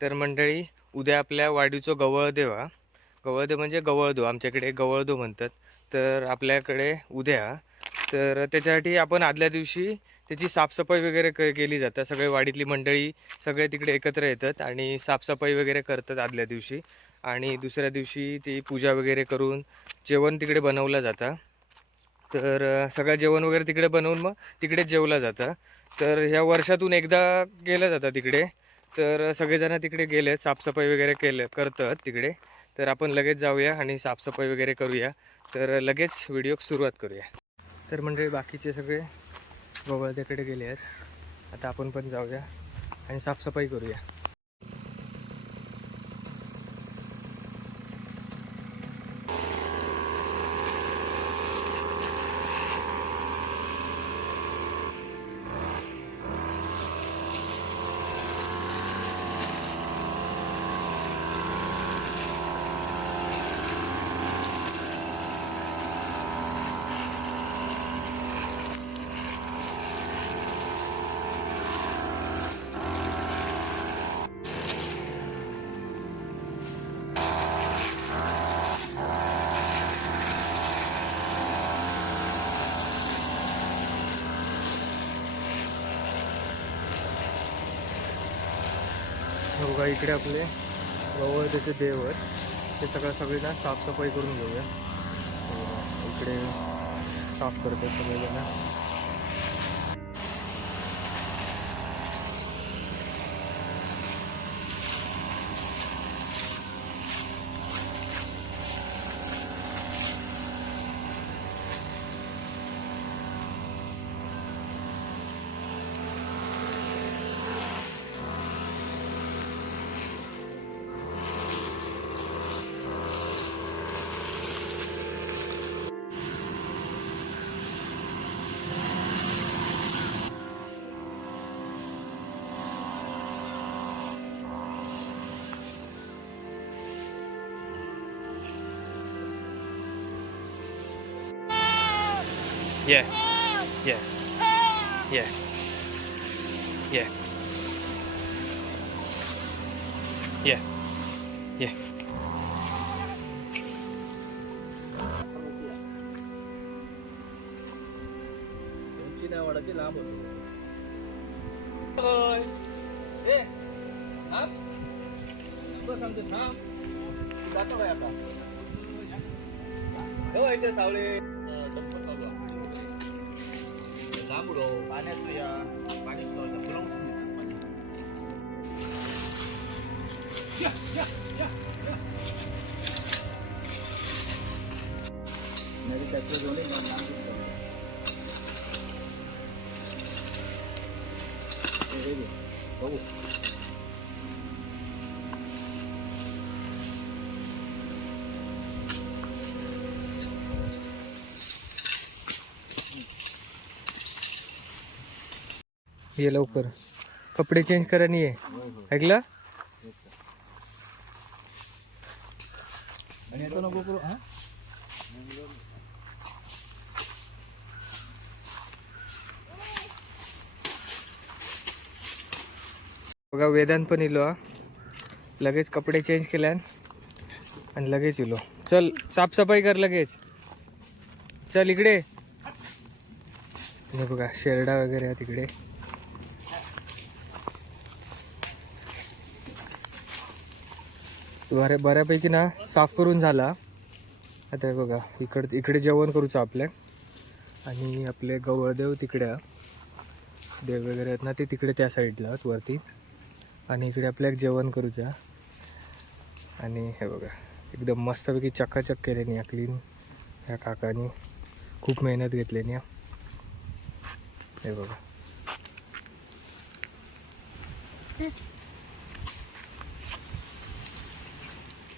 तर मंडळी उद्या आपल्या वाडीचं गवळदेवा हा. गवळदेव म्हणजे गवळदो आमच्याकडे गवळदो म्हणतात. तर आपल्याकडे उद्या तर त्याच्यासाठी आपण आदल्या दिवशी त्याची साफसफाई वगैरे क केली जातं. सगळे वाडीतली मंडळी सगळे तिकडे एकत्र येतात आणि साफसफाई वगैरे करतात आदल्या दिवशी. आणि दुसऱ्या दिवशी ती पूजा वगैरे करून जेवण तिकडे बनवलं जातं. तर सगळं जेवण वगैरे तिकडे बनवून मग तिकडेच जेवलं जातं. तर ह्या वर्षातून एकदा गेलं जातं तिकडे. तर सगळेजण तिकडे गेलेत साफसफाई वगैरे केलं करतात तिकडे. तर आपण लगेच जाऊया आणि साफसफाई वगैरे करूया. तर लगेच व्हिडिओ सुरुवात करूया. तर म्हणजे बाकीचे सगळे गोवळत्याकडे गेले आहेत. आता आपण पण जाऊया आणि साफसफाई करूया हो बघा इकडे आपले गवळ त्याचे देव आहेत. ते सगळं सगळेजण साफसफाई करून घेऊया. इकडे साफ करतात सगळेजण. Yeah. Yeah. Yeah. Yeah. Yeah. Yeah. चिनावाडाची लांब होती सांगतो थांब जातो काय आता हो इथे सावळे लांब उडव पाण्यात या पाणी पुरवठा पुरवून देतात पाणी. या, या, या, या. नाही त्याचं दोन्ही काम लांब उडव. हे घे, बघू ये लवकर. कपडे चेंज करा नाही ये. ऐकलं? हा? बघा वेदांत पण इलो हा. लगेच कपडे चेंज केल्यान आणि लगेच इलो. चल साफसफाई कर लगेच. चल इकडे. बघा शेरडा वगैरे तिकडे. बऱ्या बऱ्यापैकी ना साफ करून झाला. आता हे बघा इकड इकडे जेवण करूचं आपल्या आणि आपले गवळदेव तिकडे. देव वगैरे आहेत ना ते तिकडे त्या साईडला वरती. आणि इकडे आपल्याला जेवण करूचा. आणि हे बघा एकदम मस्तपैकी चक्काचक केले या क्लीन ह्या काकानी खूप मेहनत घेतली या. हे बघा.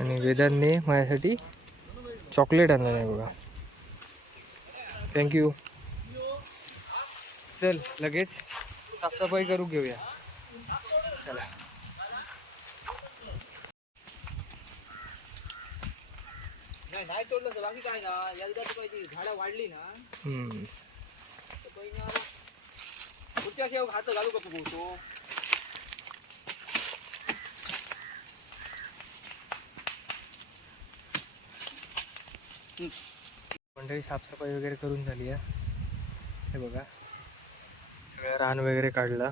आणि वेदांतने माझ्यासाठी चॉकलेट आणलं नाही बघा. थँक्यू चल लगेच साफसफाई करू घेऊया. चला. नाही नाही तोडलं तर बाकी काय ना? एकदा तू ती झाडं वाढली ना वरच्या शेव हात घालू का पोहतो मंडळी साफसफाई वगैरे करून झाली आहे. हे बघा. सगळं रान वगैरे काढला.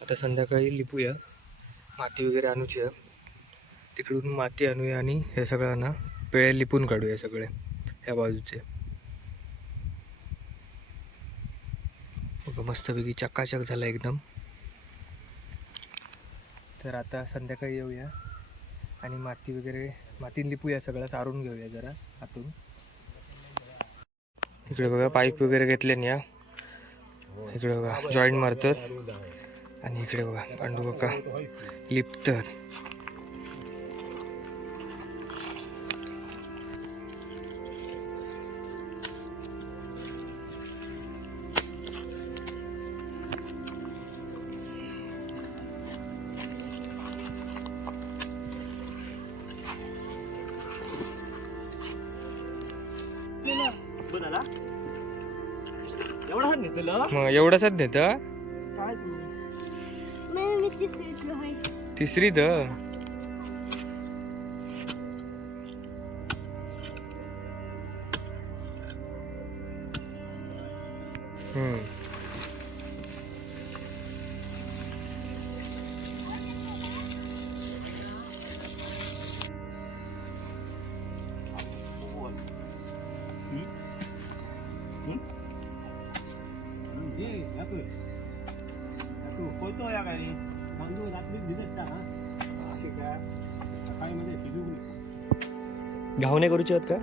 आता संध्याकाळी लिपूया. माती वगैरे आणूची तिकडून माती आणूया आणि हे सगळं ना पेळे लिपून काढूया सगळे ह्या बाजूचे. बघा मस्तपैकी चक्काचक झाला एकदम. तर आता संध्याकाळी येऊया आणि माती वगैरे मातीन लिपूया सगळं सारून घेऊया जरा आतून इकडे बघा पाईप वगैरे घेतले या. इकडे बघा जॉईंट मारतात. आणि इकडे बघा पांडू बघा लिपतात. मग एवढंच नेत? काय तू नाही मी तिसरीतलो आहे तिसरी द हम्म. आहेत का?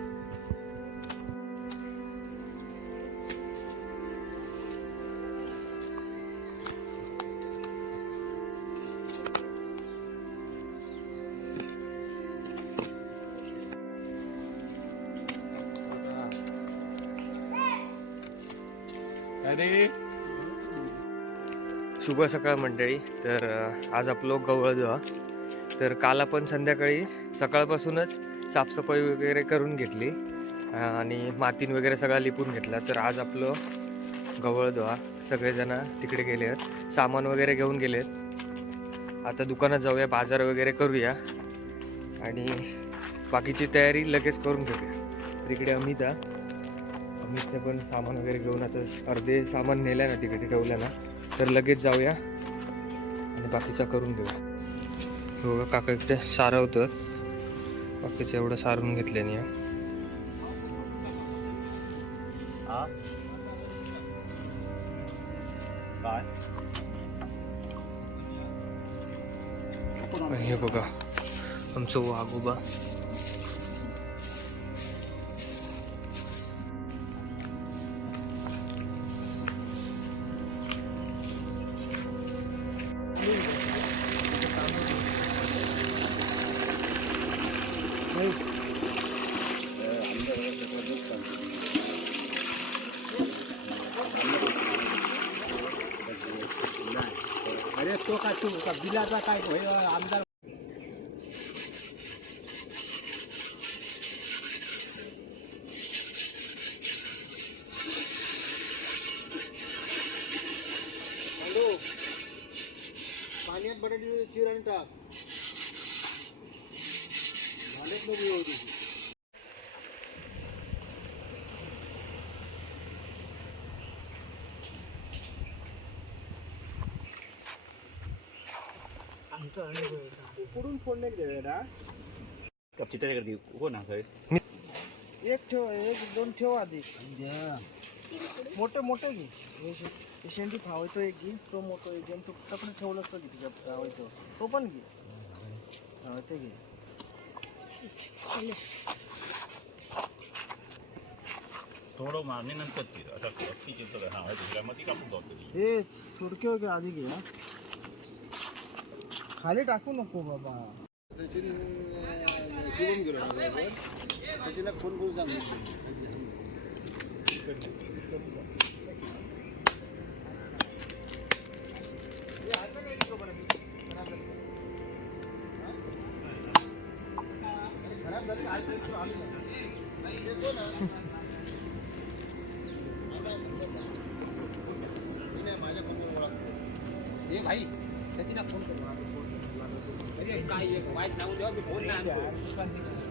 अरे. शुभ सकाळ मंडळी. तर आज आपलं गवळदवा. तर काल आपण संध्याकाळी सकाळपासूनच साफसफाई वगैरे करून घेतली. आणि मातीन वगैरे सगळा लिपून घेतला. तर आज आपलं गवळदवा सगळेजण तिकडे गेले आहेत. सामान वगैरे घेऊन गेले आहेत. आता दुकानात जाऊया बाजार वगैरे करूया. आणि बाकीची तयारी लगेच करून घेऊया. तिकडे अमिता. अमितने पण सामान वगैरे घेऊन आता अर्धे सामान नेलं ना तिकडे ठेवलं ना. तर लगेच जाऊया. आणि बाकीचा करून घेऊया हो काका इकडे सारवतं बाकीचं एवढं सारून घेतले नाही हा? हे बघा आमचं वाघोबा. जिल्ह्याचा काय होईल आमदार पाण्यात बटाटे चिर आणि टाक. पाण्यात बघू येऊ उकडून फोडणे दे बेटा कपची त्याच्याकडे हो ना खय एक ठेव एक दोन ठेव आधी. मोठे मोठे घे. हे शेंडी फावायचो एक घे तो मोठा एक घे आणि तो टपणे ठेवलं असतं घे फावायचो तो पण घे. हा, ते घे. थोडं मारणे नंतर ती चिंता हा दुसऱ्यामध्ये कापून जातो हे सुडके घे आधी घे हा. खाली टाकू नको बाबा. सचिन शिवून गेलो सचिनला फोन करून सांगितलं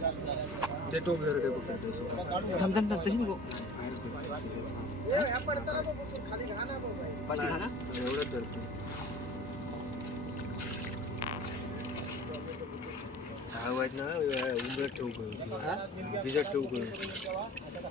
ते टोप धर ते थांब थांब थांब तशी नको एवढंच धरतो काय वाईट ना उंबरट ठेवू करू. भिजत ठेवू करू.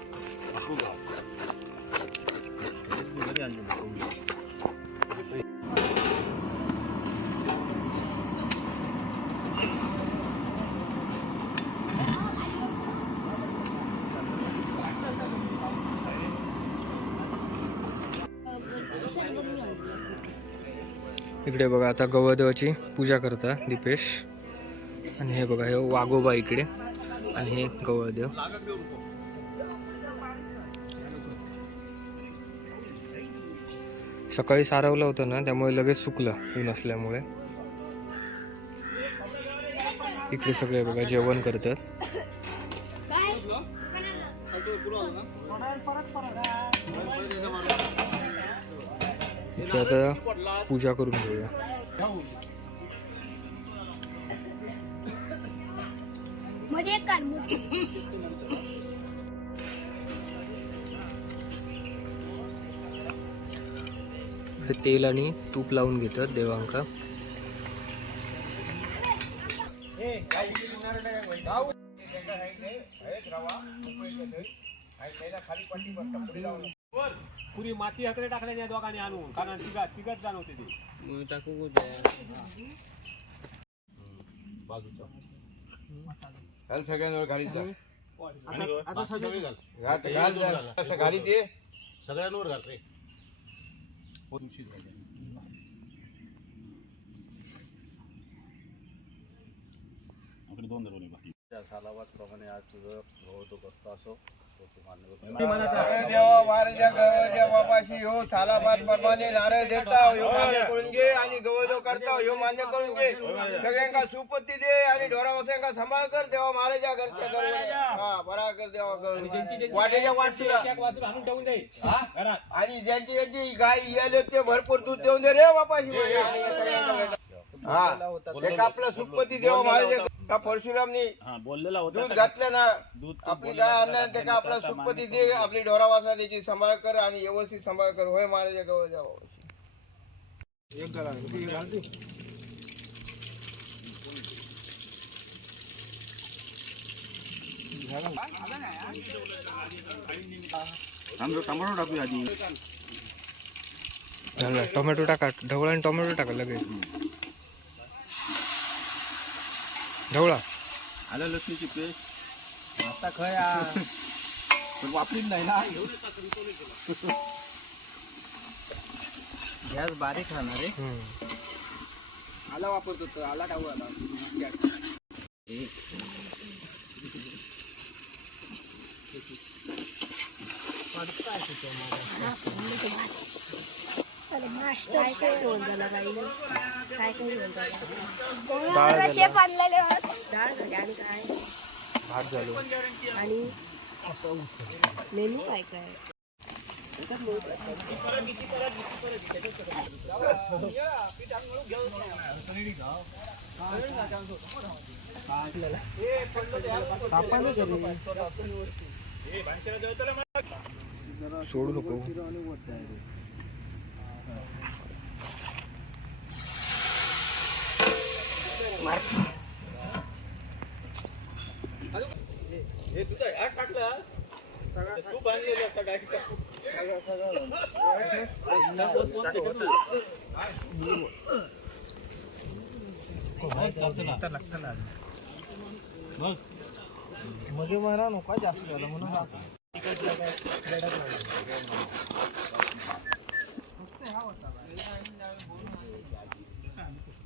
इकडे बघा आता गवदेवाची पूजा करता दीपेश. आणि हे बघा हे वाघोबा इकडे. आणि हे गवळदेव सकाळी सारवलं होतं ना त्यामुळे लगेच सुकलं ऊन असल्यामुळे. इकडे सगळे बघा जेवण करतात. इकडे आता पूजा करून घेऊया. तेल आणि तूप लावून घेतात देवांका. पुरी माती हकडे टाकल्या या दोघांनी आणून कारण तिघा तिघच जाण होते ते. टाकू बाजूच्या घाल सगळ्यांवर गाडीत जा. आता आता सगळे घाल- घाल जा. असं गाडीत ये. सगळ्यांवर घाल रे. सालाबाद प्रमाणे आज तुझं तो करतो असो. तो तू मान्य करतो. देवा महाराजा बापाशी हो सालाबाद परमाने नारळ देता हो मान्य करून घे आणि गवळदेव करता हो मान्य करून घे. सगळ्यांका सुपत्ती दे आणि ढोरा वसांका सांभाळ कर देवा महाराजा घरच्या घर हा बरा कर देवा घर. वाटेच्या वाट तुला. आणि ज्यांची ज्यांची गाय येले ते भरपूर दूध देऊन दे रे बापाशी. हा एक आपलं सुपत्ती देवा महाराजा. का परशुरामनी हा बोललेला होता दूध घातलं ना दूध आपली गाय आणल्यानंतर त्याला आपला सुपती दे आपली ढोरा वासा त्याची सांभाळ कर आणि व्यवस्थित सांभाळ कर. होय महाराजा गवळ जावं टमाटो टाकूया आधी. झालं टोमॅटो टाका ढवळा आणि टोमॅटो टाका लगेच. ढवळा. आलं लसणीची पेस्ट आता खया पण वापरीत नाही ना. गॅस बारीक राहणार रे. आला वापरतो तो आला टाकू आला मास्टर काय झाला काय काय घेऊन डाळ झालं. शेप आणलेले होत. डाळ झाली आणि काय भात झालो आणि मेनू काय काय कापायला तरी सोडू नको हे तुझा ह्यात टाकला तू बांधलेलं आता डायरेक्ट बसमध्ये मारा नको जास्त झालं म्हणून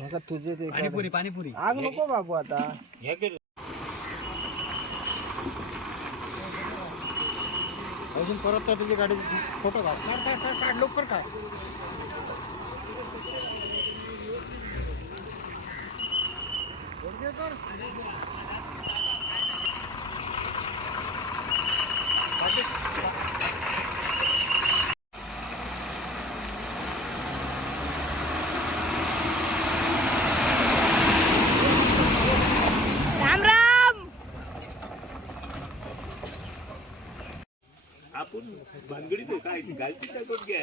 तुझे ते पाणीपुरी पाणीपुरी. आग नको बाबू आता. अजून परत त्या तुझी गाडी फोटो काढ. काढ काढ काढ काढ लवकर काढ. राम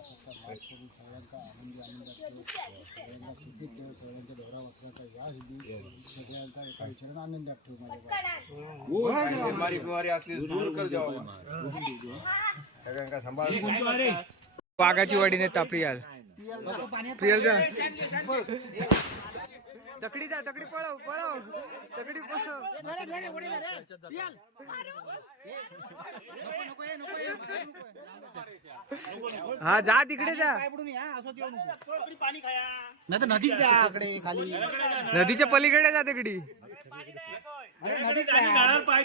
आता एकाने फोन केला एकाने गिटचाच घेतला. हो, आपण आहे आता. बिमारी बिमारी असली तर दूर कर द्यावा सगळ्यांका सांभाळ वाघाची वाडीने तापडी आल प्रियल जा तकडी जा तकडी पळव पळव. तकडी पळव. हा जा तिकडे जा. नाही तर नदीत जा इकडे खाली. नदीच्या पलीकडे जा तिकडी. पाय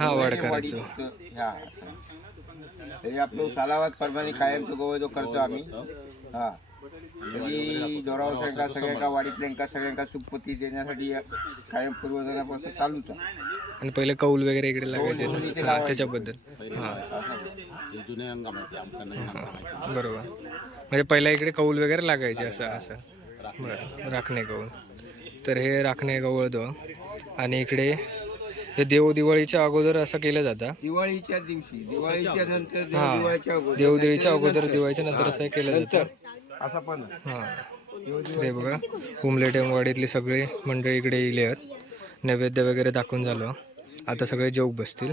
हा, वडकरांचं. ह्या हे आपलं सालावाद परमाने कायमचं गोवय जो करतो आम्ही. हा. तरी डोरावसांका सगळ्यांका वाडीतल्यांका सगळ्यांका सुखपती देण्यासाठी कायम पूर्वजांपासून चालूच. आणि पहिले कौल वगैरे इकडे लागायचे हा, त्याच्याबद्दल. हा, बरोबर. म्हणजे पहिला इकडे कौल वगैरे लागायचे असं असं. बरं. राखणे कौल. तर हे राखणे गवळदो आणि इकडे हे देव दिवाळीच्या अगोदर असं केलं जातं. दिवाळीच्या दिवशी दिवाळीच्या नंतर हा. दिवाळीच्या अगोदर देव दिवाळीच्या अगोदर दिवाळीच्या नंतर असं केलं जातं. असा पण हां. ते बघा उमले टेमवाडीतली सगळी मंडळी इकडे येईल आहेत. नैवेद्य वगैरे दाखवून झालं. आता सगळे जेवू बसतील.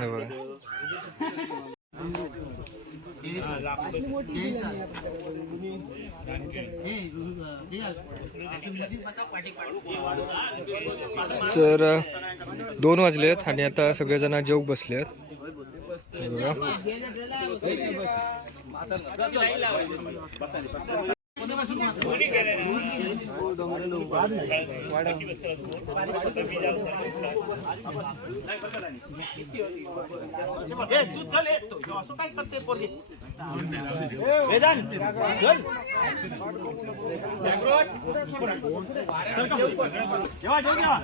हे बघा. तर दोन वाजले आहेत आणि आता सगळेजण जेव बसले आहेत बघा. तू चल ये. तू असं काय करते पोरगी वेदांत चल जेवा जेवा जेवा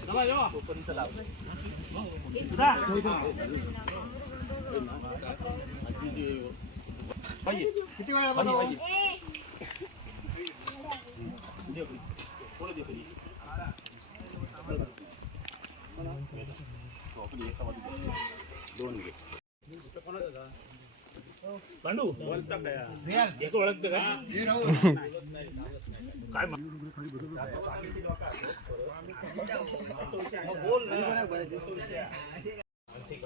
जेवा जेवा सुधा. पाहिजे. किती वेळा पाहिजे पांडू ओळखता काय ओळखतं का? काय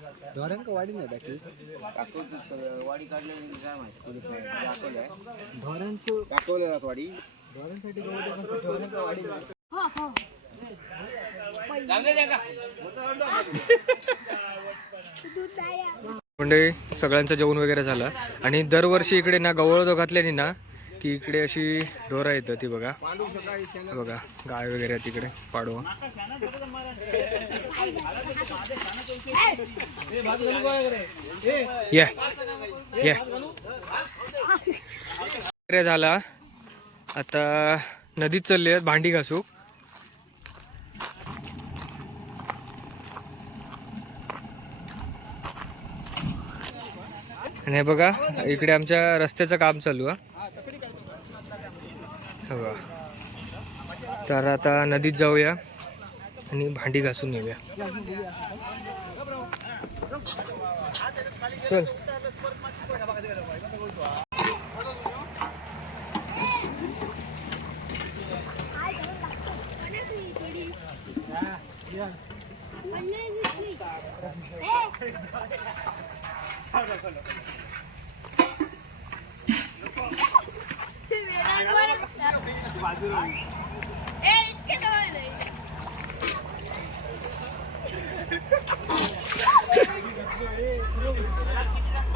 नाही बाकी. वाडी काढली काय माहिती दाखवलं वाडी मंडळी सगळ्यांचं जेवण वगैरे झालं. आणि दरवर्षी इकडे ना गवळ घातल्याने ना की इकडे अशी ढोरं येतं ती बघा. बघा गाय वगैरे तिकडे पाडवा. या या. झाला. आता नदीत चालली आहेत भांडी घासू. आणि बघा इकडे आमच्या रस्त्याचं काम चालू आहे. बघा. तर आता नदीत जाऊया आणि भांडी घासून येऊया चल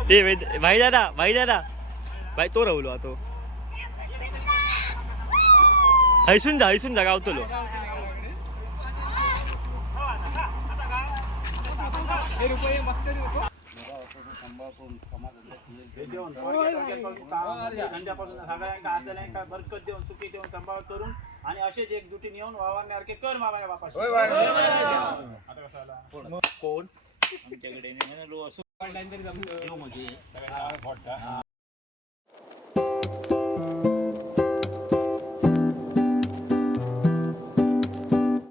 ए भाई दादा भाई दादा भाई तो राहुलो तो हैसून जा हैसून जा गावतलो सगळ्यांका असलेल्यांका बरकत देऊन सुखी देऊन सांभाळ करून आणि असेच एक दुटी नेऊन वावरण्यासारखे कर मामाया बापाशी. आता कसं आला? कोण? आमच्याकडे म्हणजे.